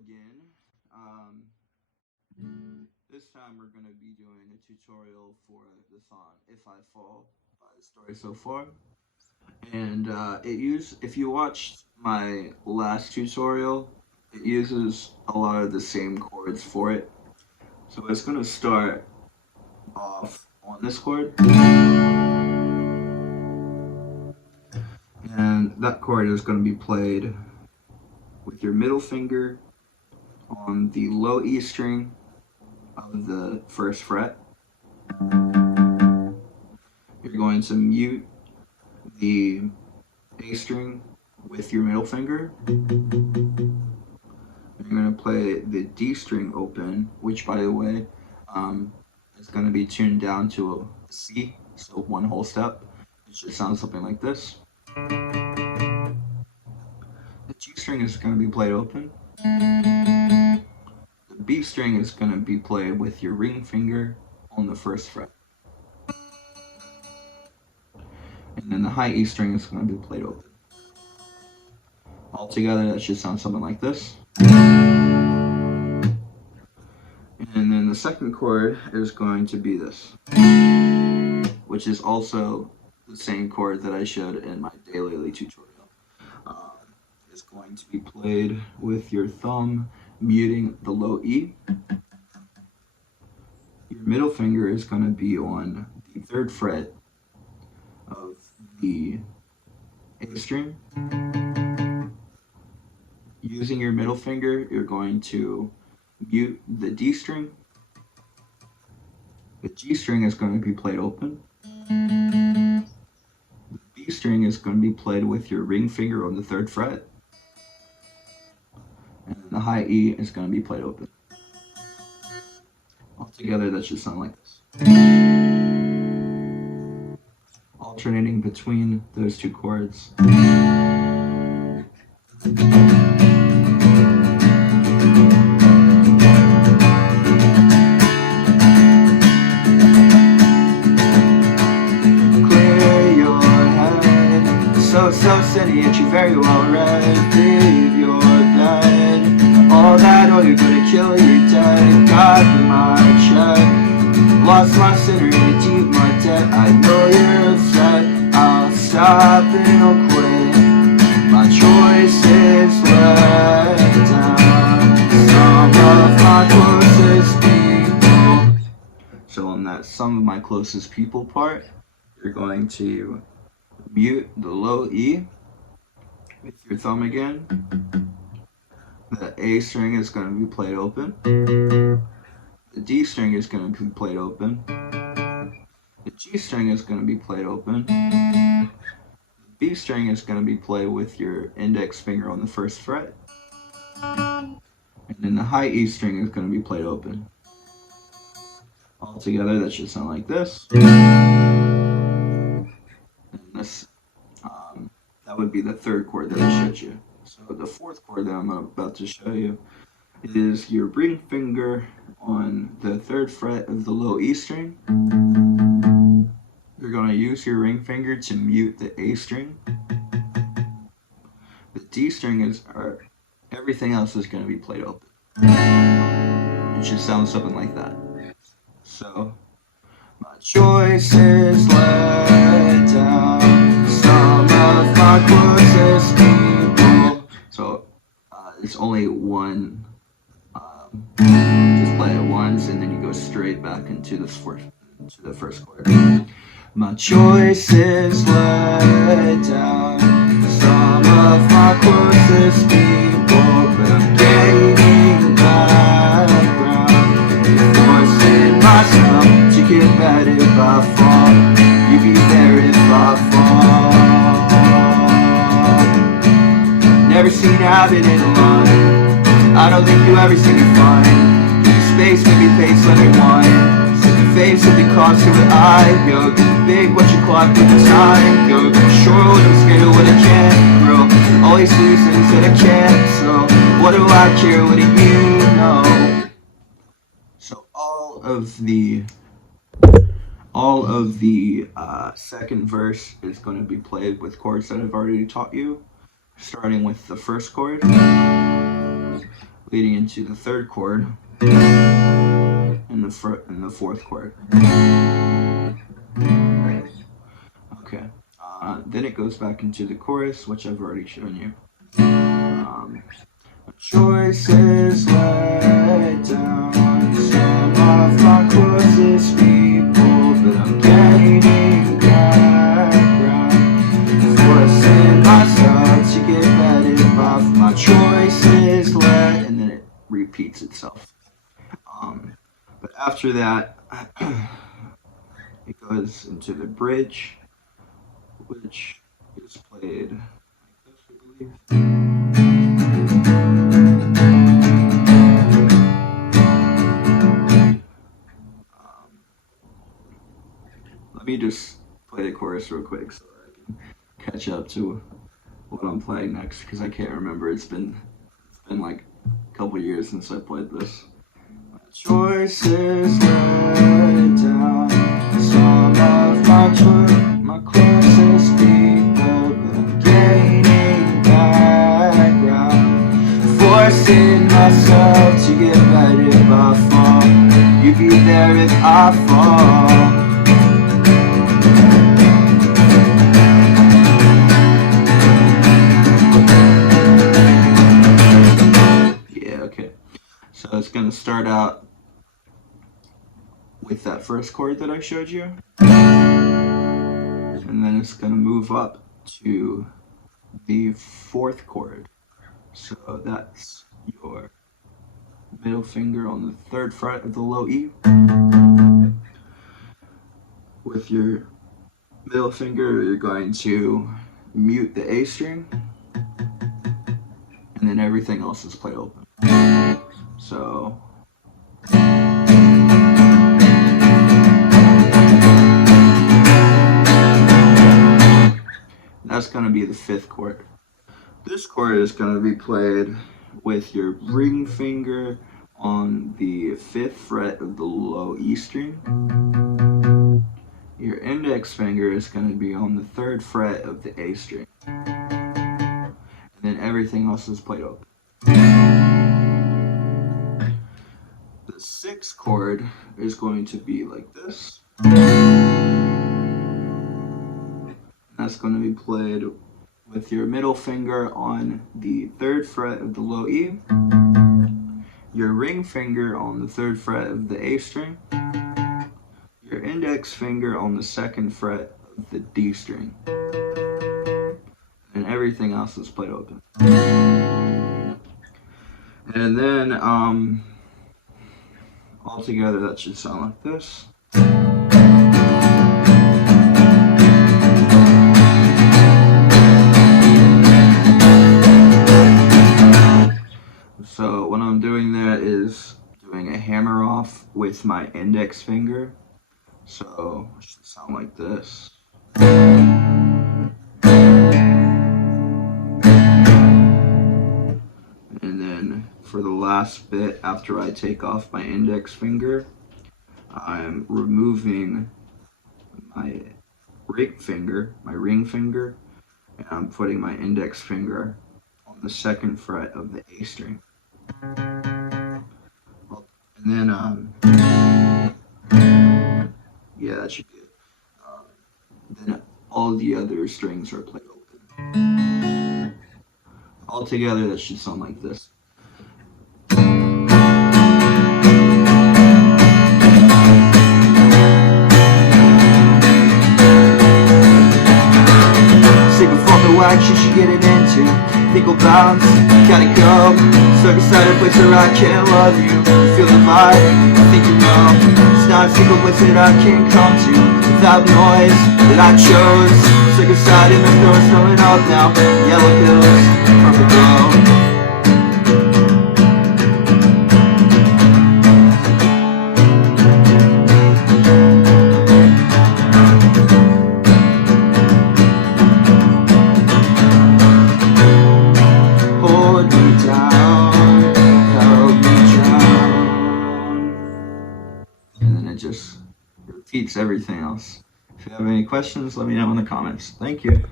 again. This time we're going to be doing a tutorial for the song If I Fall by the Story So Far. And if you watched my last tutorial, it uses a lot of the same chords for it. So it's going to start off on this chord. And that chord is going to be played with your middle finger on the low E string of the first fret. You're going to mute the A string with your middle finger. You're going to play the D string open, which, by the way, is going to be tuned down to a C, so one whole step. It should sound something like this. The G string is going to be played open. The B string is going to be played with your ring finger on the first fret. And then the high E string is going to be played open. Altogether, that should sound something like this. And then the second chord is going to be this, which is also the same chord that I showed in my daily tutorial. It's going to be played with your thumb muting the low E. Your middle finger is going to be on the third fret of the A string. Using your middle finger, you're going to mute the D string. The G string is going to be played open. The B string is going to be played with your ring finger on the third fret. And then the high E is going to be played open. Altogether, that should sound like this. Alternating between those two chords. So city, yet you very well read. Leave your bed. All that, or you're gonna kill your dead. Got my check. Lost my sinner in deep my debt. I know you're upset. I'll stop and I'll quit. My choice is let down some of my closest people. So on that some of my closest people part, you're going to mute the low E with your thumb again. The A string is going to be played open. The D string is going to be played open. The G string is going to be played open. The B string is going to be played with your index finger on the first fret. And then the high E string is going to be played open. Altogether, that should sound like this. That would be the third chord that I showed you. So the fourth chord that I'm about to show you is your ring finger on the third fret of the low E string. You're going to use your ring finger to mute the A string. The D string everything else is going to be played open. It should sound something like that. So, my choice is let down some of my closest people. So it's only one. Just play it once, and then you go straight back into the first chord. My choice is let down some of my closest people, but I'm gaining background, forcing myself to get better if I fall. You be there if I fall. Never seen habit in a line. I don't think you ever see me fine. Give me space, maybe pace, let it whine. Set the face of the cost to an eye. Yo, big, what you clock with the time. Yo, sure what I'm scared of what I can't grow. Always lose things that I can't. So what do I care? What do you know? So all of the second verse is going to be played with chords that I've already taught you, starting with the first chord. leading into the third chord and the fourth chord. Okay. Then it goes back into the chorus, which I've already shown you. Choices let down some of my closest people, but I'm gaining background, forcing myself to get better off my choices let, and then it repeats itself. But after that, it goes into the bridge, which is played like this, I believe. Let me just play the chorus real quick so that I can catch up to what I'm playing next, because I can't remember. It's been like a couple years since I played this. My choices let down some of my closest people, but I'm gaining background, forcing myself to get better if I fall. You be there if I fall. So it's going to start out with that first chord that I showed you, and then it's going to move up to the fourth chord. So that's your middle finger on the third fret of the low E. With your middle finger, you're going to mute the A string, and then everything else is played open. So that's going to be the fifth chord. This chord is going to be played with your ring finger on the fifth fret of the low E string. Your index finger is going to be on the third fret of the A string. And then everything else is played open. The sixth chord is going to be like this. That's going to be played with your middle finger on the third fret of the low E, your ring finger on the third fret of the A string, your index finger on the second fret of the D string, and everything else is played open. And then all together that should sound like this. So what I'm doing there is doing a hammer off with my index finger. So it should sound like this. And then for the last bit, after I take off my index finger, I'm removing my ring finger, and I'm putting my index finger on the second fret of the A string. And then, yeah, that should be it. Then all the other strings are played open. All together, that should sound like this. Sick of all the wax you should get it into. Think we'll bounce, gotta go. Stuck inside a place where I can't love you. Feel the vibe, I think you know. It's not a single place that I can't come to without noise that I chose. Stuck inside and the door's filling up now. Yellow pills, purple glow. Just repeats everything else. If you have any questions, let me know in the comments. Thank you.